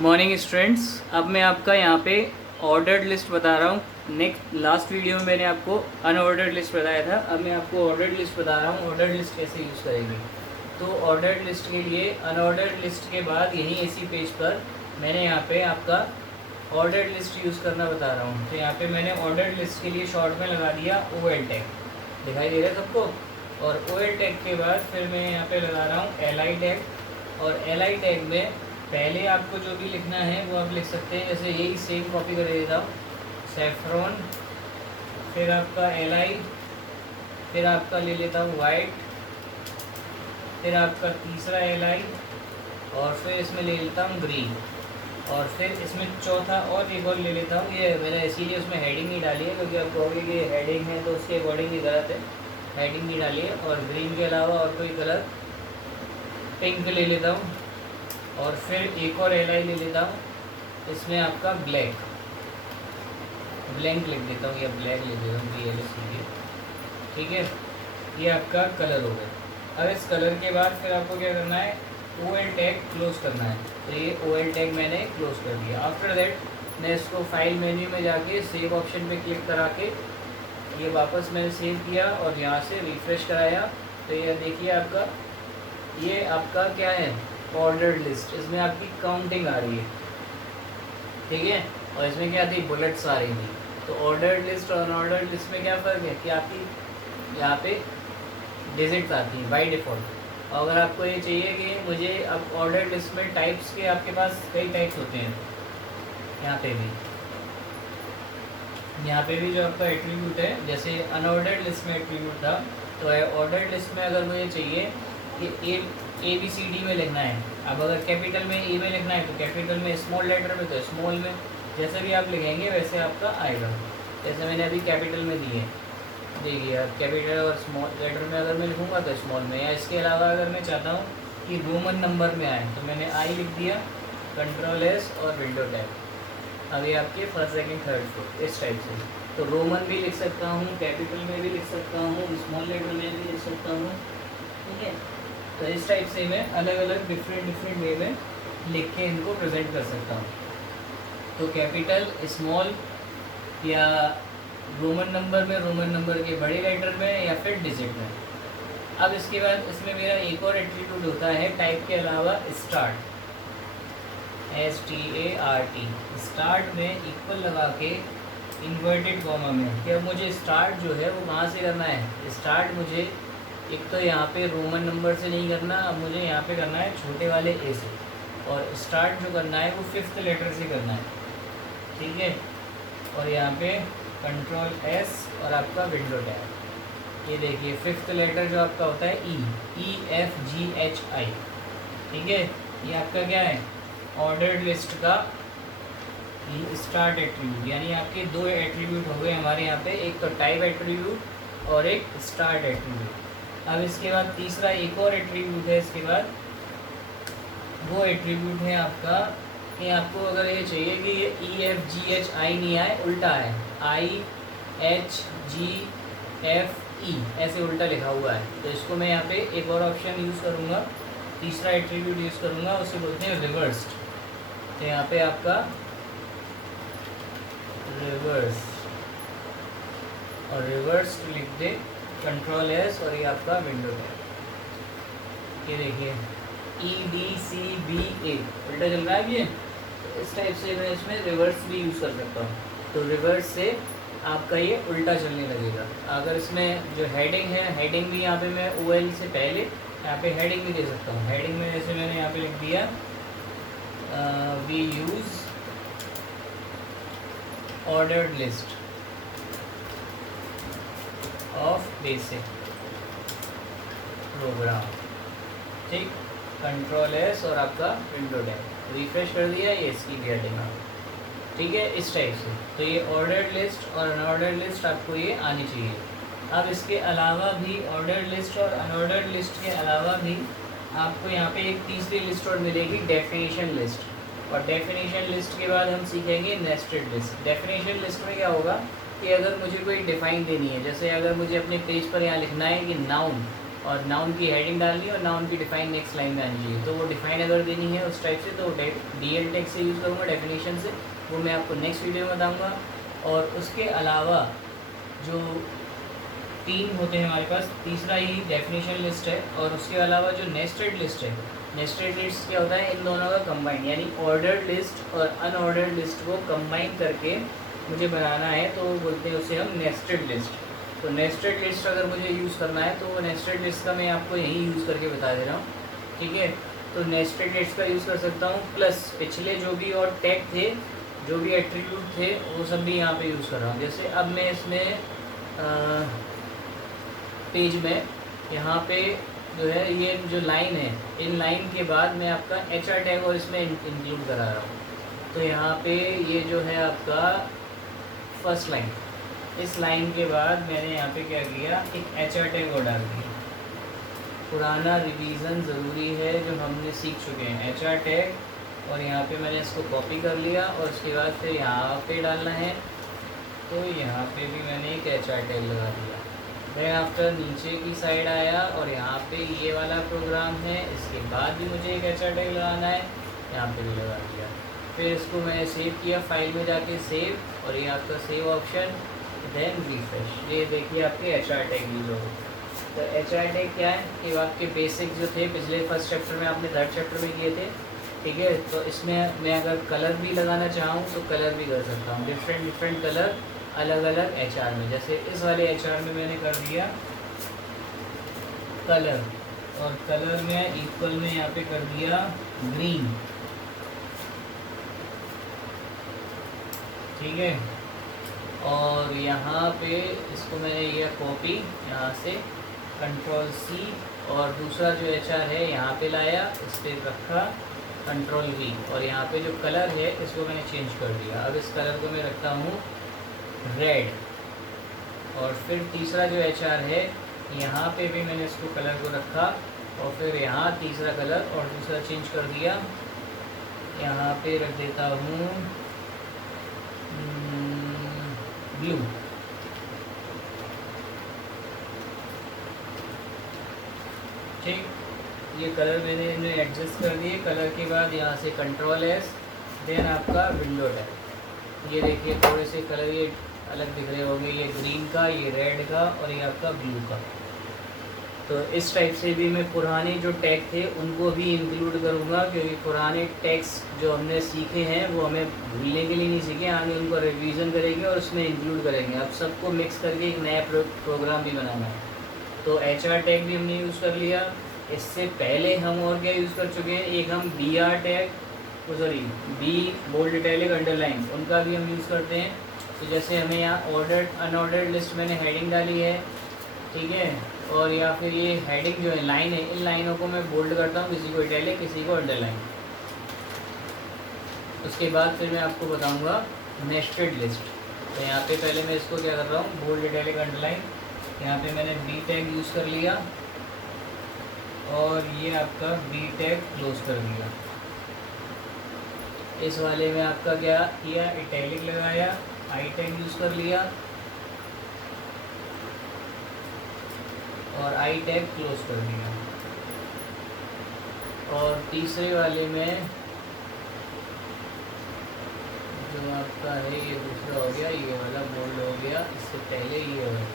Morning students. अब मैं आपका यहाँ पे ऑर्डर्ड लिस्ट बता रहा हूँ। लास्ट वीडियो में मैंने आपको अनऑर्डर्ड लिस्ट बताया था, अब मैं आपको ऑर्डर्ड लिस्ट बता रहा हूँ। ऑर्डर्ड लिस्ट कैसे यूज़ करेंगे, तो ऑर्डर्ड लिस्ट के लिए अनऑर्डर्ड लिस्ट के बाद यहीं इसी पेज पर मैंने यहाँ पे आपका ऑर्डर्ड लिस्ट यूज़ करना बता रहा हूँ। तो यहाँ पे मैंने ऑर्डर्ड लिस्ट के लिए शॉर्ट में लगा दिया OL टैग, दिखाई दे रहा है सबको। और OL टैग के बाद फिर मैं यहाँ पे लगा रहा हूँ LI टैग, और LI टैग में पहले आपको जो भी लिखना है वो आप लिख सकते हैं। जैसे यही सेम कॉपी कर देता हूँ, सेफ्रॉन, फिर आपका LI, फिर आपका ले लेता हूँ वाइट, फिर आपका तीसरा LI, और फिर इसमें ले लेता हूँ ग्रीन, और फिर इसमें चौथा और एक और ले लेता हूँ। ये मैंने इसीलिए उसमें हेडिंग नहीं डाली है, क्योंकि आप कहोगे कि हेडिंग है तो उसके अकॉर्डिंग ही गलत है, हेडिंग नहीं डाली है। और ग्रीन के अलावा और कोई कलर, पिंक ले लेता हूँ, और फिर एक और LI ले लेता हूँ, इसमें आपका ब्लैक, ब्लैंक लिख देता हूँ या ब्लैक लिख देता हूँ, BLACK, ठीक है। ये आपका कलर हो गया। अब इस कलर के बाद फिर आपको क्या करना है, OL टैग क्लोज करना है। तो ये OL टैग मैंने क्लोज कर दिया। आफ्टर दैट मैं इसको फाइल मेन्यू में जाके सेव ऑप्शन पे क्लिक करा के ये वापस मैंने सेव किया और यहाँ से रिफ़्रेश कराया। तो ये देखिए आपका, ये आपका क्या है, ऑर्डर्ड लिस्ट। इसमें आपकी काउंटिंग आ रही है, ठीक है, और इसमें क्या आती है, बुलेट्स आ रही थी। तो ऑर्डर्ड लिस्ट और अनऑर्डर्ड लिस्ट में क्या फ़र्क है कि आपकी यहाँ पे डिजिट्स आती हैं बाय डिफ़ॉल्ट। और अगर आपको ये चाहिए कि मुझे अब ऑर्डर्ड लिस्ट में टाइप्स के, आपके पास कई टाइप्स होते हैं, यहाँ पे भी जो आपका एट्रीब्यूट है, जैसे अनऑर्डर्ड लिस्ट में एट्रीब्यूट था, तो ऑर्डर्ड लिस्ट में अगर मुझे चाहिए कि ABCD में लिखना है, अब अगर कैपिटल में A में लिखना है तो कैपिटल में, स्मॉल लेटर में तो स्मॉल में, जैसे भी आप लिखेंगे वैसे आपका आएगा। जैसे मैंने अभी कैपिटल में दी है, देखिए आप कैपिटल और स्मॉल लेटर में अगर मैं लिखूँगा तो स्मॉल में, या इसके अलावा अगर मैं चाहता हूँ कि रोमन नंबर में आए तो मैंने I लिख दिया, Ctrl+S और विंडो टैब। अभी आपके फर्स्ट सेकंड थर्ड फोर्थ इस टाइप से। तो रोमन भी लिख सकता हूँ, कैपिटल में भी लिख सकता हूँ, स्मॉल लेटर में भी लिख सकता हूँ, ठीक है। तो इस टाइप से मैं अलग अलग डिफरेंट वे में लिख के इनको प्रेजेंट कर सकता हूँ। तो कैपिटल, स्मॉल, या रोमन नंबर में, रोमन नंबर के बड़े लेटर में, या फिर डिजिट में। अब इसके बाद इसमें मेरा एक और एट्रीब्यूट होता है टाइप के अलावा, स्टार्ट, START। स्टार्ट में इक्वल लगा के इन्वर्टेड कॉमा में, कि अब मुझे स्टार्ट जो है वो कहाँ से करना है, स्टार्ट मुझे एक तो यहाँ पे रोमन नंबर से नहीं करना, अब मुझे यहाँ पे करना है छोटे वाले A से, और स्टार्ट जो करना है वो 5th लेटर से करना है, ठीक है। और यहाँ पे Ctrl+S और आपका विंडो टैब। ये देखिए 5th लेटर जो आपका होता है EFGHI, ठीक है। ये आपका क्या है, ऑर्डर्ड लिस्ट का स्टार्ट एट्रीब्यूट, यानी आपके दो एट्रीब्यूट हो गए हमारे यहाँ पे, एक तो टाइप एट्रीब्यूट और एक स्टार्ट एट्रीब्यूट। अब इसके बाद तीसरा एक और एट्रीब्यूट है, इसके बाद वो एट्रीब्यूट है आपका कि आपको अगर ये चाहिए कि ये EFGHI नहीं आए, उल्टा है IHGFE, ऐसे उल्टा लिखा हुआ है, तो इसको मैं यहाँ पे एक और ऑप्शन यूज़ करूँगा, तीसरा एट्रीब्यूट यूज़ करूँगा, उसे बोलते हैं रिवर्स्ड। तो यहाँ पे आपका रिवर्स, और रिवर्स लिख दे Ctrl+S और ये आपका विंडो है। ये देखिए EDCBA उल्टा चल रहा है ये, तो इस टाइप से मैं इसमें रिवर्स भी यूज़ कर सकता हूँ। तो रिवर्स से आपका ये उल्टा चलने लगेगा। अगर इसमें जो हेडिंग है, हेडिंग भी यहाँ पे मैं OL से पहले यहाँ पे हेडिंग भी दे सकता हूँ। हेडिंग में जैसे मैंने यहाँ पे लिख दिया we use ordered list of basic program, ठीक। Ctrl+S और आपका विंडो टैब, रिफ्रेश कर दिया, ये इसकी भी हेडिंग आ गई, ठीक है, इस टाइप से। तो ये ऑर्डर्ड लिस्ट और अनऑर्डर्ड लिस्ट आपको ये आनी चाहिए। अब इसके अलावा भी, ऑर्डर्ड लिस्ट और अनऑर्डर्ड लिस्ट के अलावा भी आपको यहाँ पे एक तीसरी लिस्ट और मिलेगी, डेफिनेशन लिस्ट। और डेफिनेशन लिस्ट के बाद हम सीखेंगे नेस्टेड लिस्ट। डेफिनेशन लिस्ट में क्या होगा कि अगर मुझे कोई डिफ़ाइन देनी है, जैसे अगर मुझे अपने पेज पर यहाँ लिखना है कि नाउन और नाउन की हेडिंग डालनी है और नाउन की डिफाइन नेक्स्ट लाइन में आनी चाहिए। तो वो डिफाइन अगर देनी है उस टाइप से तो DL टैग से यूज़ करूँगा डेफिनेशन से, वो मैं आपको नेक्स्ट वीडियो में बताऊँगा। और उसके अलावा जो 3 होते हैं हमारे पास, तीसरा ही डेफिनेशन लिस्ट है और उसके अलावा जो नेस्टेड लिस्ट है, नेस्टेड लिस्ट क्या होता है, इन दोनों का कंबाइन, यानी ऑर्डर्ड लिस्ट और अनऑर्डर्ड लिस्ट को कंबाइन करके मुझे बनाना है, तो बोलते हैं उसे हम नेस्टेड लिस्ट। तो नेस्टेड लिस्ट अगर मुझे यूज़ करना है तो वो नेस्टेड लिस्ट का मैं आपको यहीं यूज़ करके बता दे रहा हूँ, ठीक है। तो नेस्टेड लिस्ट का यूज़ कर सकता हूँ, प्लस पिछले जो भी और टैग थे, जो भी एट्रीब्यूट थे, वो सब भी यहाँ पे यूज़ कर रहा हूँ। जैसे अब मैं इसमें पेज में यहाँ पे जो है ये जो लाइन है, इन लाइन के बाद मैं आपका HR टैग और इसमें इंक्लूड करा रहा हूँ। तो यहाँ पे ये जो है आपका फर्स्ट लाइन, इस लाइन के बाद मैंने यहाँ पे क्या किया, एक HR टैग और डाल दिया। पुराना रिवीजन ज़रूरी है जो हमने सीख चुके हैं, HR टैग, और यहाँ पे मैंने इसको कॉपी कर लिया और उसके बाद फिर यहाँ पे डालना है, तो यहाँ पे भी मैंने एक HR टैग लगा दिया। देन आफ्टर नीचे की साइड आया और यहाँ पे ये वाला प्रोग्राम है, इसके बाद भी मुझे एक HR टैग लगाना है, यहाँ पे भी लगा दिया। फिर इसको मैंने सेव किया, फाइल में जाके सेव, और ये आपका सेव ऑप्शन, देन रिफ्रेश, ये देखिए आपके HR टैग यूज़ हो गए। तो HR टैग क्या है कि आपके बेसिक जो थे पिछले फर्स्ट चैप्टर में, आपने थर्ड चैप्टर में किए थे, ठीक है। तो इसमें मैं अगर कलर भी लगाना चाहूँ तो कलर भी कर सकता हूँ, डिफरेंट कलर अलग अलग HR में। जैसे इस वाले HR में मैंने कर दिया कलर, और कलर में इक्वल में यहाँ पे कर दिया ग्रीन, ठीक है। और यहाँ पे इसको मैंने ये कॉपी यहाँ से Ctrl+C, और दूसरा जो HR है यहाँ पे लाया, इस पर रखा Ctrl+V, और यहाँ पे जो कलर है इसको मैंने चेंज कर दिया। अब इस कलर को मैं रखता हूँ रेड। और फिर तीसरा जो HR है यहाँ पे भी मैंने इसको कलर को रखा, और फिर यहाँ तीसरा कलर और दूसरा चेंज कर दिया, यहाँ पे रख देता हूँ ब्लू, ठीक। ये कलर मैंने इन्हें एडजस्ट कर दिए। कलर के बाद यहाँ से Ctrl+S, देन आपका विंडो टैग। ये देखिए थोड़े से कलर ये अलग दिख रहे होंगे, ये ग्रीन का, ये रेड का, और ये आपका ब्लू का। तो इस टाइप से भी मैं पुराने जो टैग थे उनको भी इंक्लूड करूँगा, क्योंकि पुराने टैग्स जो हमने सीखे हैं वो हमें भूलने के लिए नहीं सीखे, आगे उनको रिवीजन करेंगे और उसमें इंक्लूड करेंगे। अब सबको मिक्स करके एक नया प्रोग्राम भी बनाना है। तो HR टैग भी हमने यूज़ कर लिया। इससे पहले हम और क्या यूज़ कर चुके हैं, एक हम BR tag, B bold italic underline, उनका भी हम यूज़ करते हैं। तो जैसे हमें यहाँ ऑर्डर्ड अनऑर्डर्ड लिस्ट मैंने हेडिंग डाली है, ठीक है, और या फिर ये हेडिंग जो है लाइन है, इन लाइनों को मैं बोल्ड करता हूँ, किसी को इटैलिक किसी को अंडरलाइन। उसके बाद फिर मैं आपको बताऊँगा नेस्टेड लिस्ट। तो यहाँ पे पहले मैं इसको क्या कर रहा हूँ, बोल्ड इटैलिक अंडरलाइन, यहाँ पे मैंने B टैग यूज़ कर लिया और ये आपका B टैग क्लोज कर दिया। इस वाले में आपका क्या किया, इटैलिक लगाया, I टैग यूज़ कर लिया और I टैग क्लोज कर दिया। और तीसरे वाले में जो आपका है ये दूसरा हो गया, ये वाला बोल्ड हो गया, इससे पहले ये हो गया,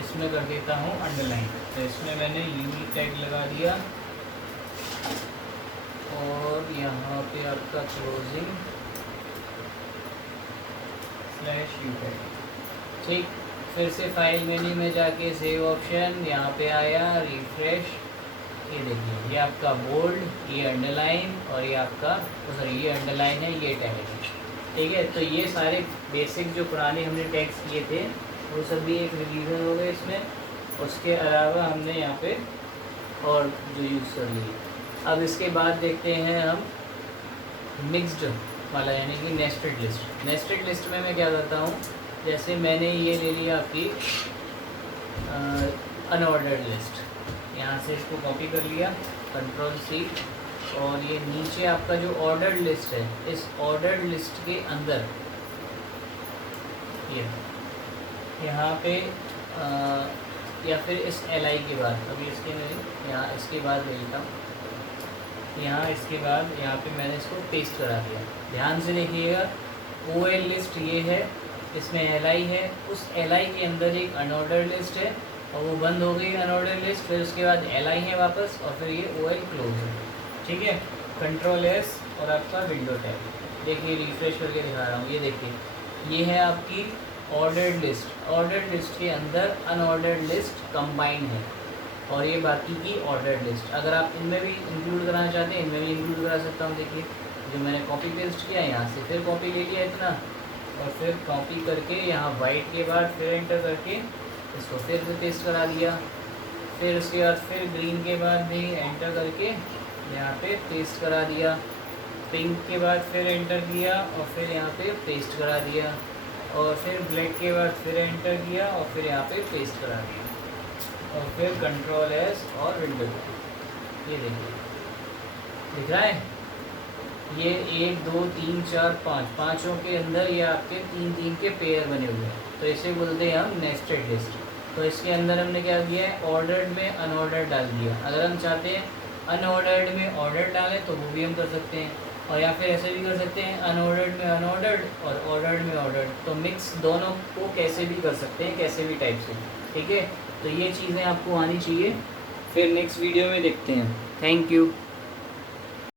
इसमें कर देता हूँ अंडरलाइन। तो इसमें मैंने U टैग लगा दिया और यहाँ पे आपका क्लोजिंग /U टैग, ठीक। फिर से फाइल मेन्यू में जाके सेव ऑप्शन, यहाँ पे आया रिफ्रेश, ये देखिए ये आपका बोल्ड, ये अंडरलाइन, और ये आपका ये अंडरलाइन है, ये टैग है, ठीक है। तो ये सारे बेसिक जो पुराने हमने टैग्स किए थे वो सब भी एक रिवीजन हो गए इसमें। उसके अलावा हमने यहाँ पे और जो यूज़ कर लिए। अब इसके बाद देखते हैं हम मिक्स्ड वाला, यानी कि नेस्टेड लिस्ट। नेस्टेड लिस्ट में मैं क्या करता हूँ, जैसे मैंने ये ले लिया आपकी अनऑर्डर्ड लिस्ट, यहाँ से इसको कॉपी कर लिया Ctrl+C, और ये नीचे आपका जो ऑर्डर्ड लिस्ट है, इस ऑर्डर्ड लिस्ट के अंदर ये यहाँ पे या फिर इस LI के बाद, अभी इसके मैं यहाँ इसके बाद ले लेता हूँ, यहाँ इसके बाद यहाँ पे मैंने इसको पेस्ट करा दिया। ध्यान से देखिएगा, OL लिस्ट ये है, इसमें LI है, उस LI के अंदर एक अनऑर्डर लिस्ट है और वो बंद हो गई अनऑर्डर लिस्ट, फिर उसके बाद LI है वापस और फिर ये OL क्लोज है। ठीक है, कंट्रोल S और आपका विंडो टैब। देखिए रिफ्रेश करके दिखा रहा हूँ, ये देखिए ये है आपकी ऑर्डर्ड लिस्ट। ऑर्डर्ड लिस्ट के अंदर अनऑर्डर्ड लिस्ट कंबाइन है और ये बाकी की ऑर्डर्ड लिस्ट। अगर आप इनमें भी इंक्लूड कराना चाहते हैं, इनमें भी इंक्लूड करा सकता हूँ। देखिए जो मैंने कॉपी पेस्ट किया, यहाँ से फिर कॉपी ले लिया इतना और फिर कॉपी करके यहाँ वाइट के बाद फिर एंटर करके इसको फिर से पेस्ट करा दिया। फिर उसके बाद फिर ग्रीन के बाद भी एंटर करके यहाँ पे पेस्ट करा दिया। पिंक के बाद फिर एंटर किया और फिर यहाँ पे पेस्ट करा दिया और फिर ब्लैक के बाद फिर एंटर किया और फिर यहाँ पे पेस्ट करा दिया और फिर कंट्रोल S और विंडो। ये देखिए दिख रहा है, ये 1 2 3 4 5 पाँचों के अंदर ये आपके 3 के पेयर बने हुए हैं, तो इसे बोलते हैं हम नेस्टेड लिस्ट। तो इसके अंदर हमने क्या किया है, ऑर्डर्ड में अनऑर्डर्ड डाल दिया। अगर हम चाहते हैं अनऑर्डर्ड में ऑर्डर डालें तो वो भी हम कर सकते हैं, और या फिर ऐसे भी कर सकते हैं अनऑर्डर्ड में अनऑर्डर्ड और ऑर्डर्ड में ऑर्डर्ड। तो मिक्स दोनों को कैसे भी कर सकते हैं, कैसे भी टाइप से। ठीक है, तो ये चीज़ें आपको आनी चाहिए। फिर नेक्स्ट वीडियो में देखते हैं। Thank you.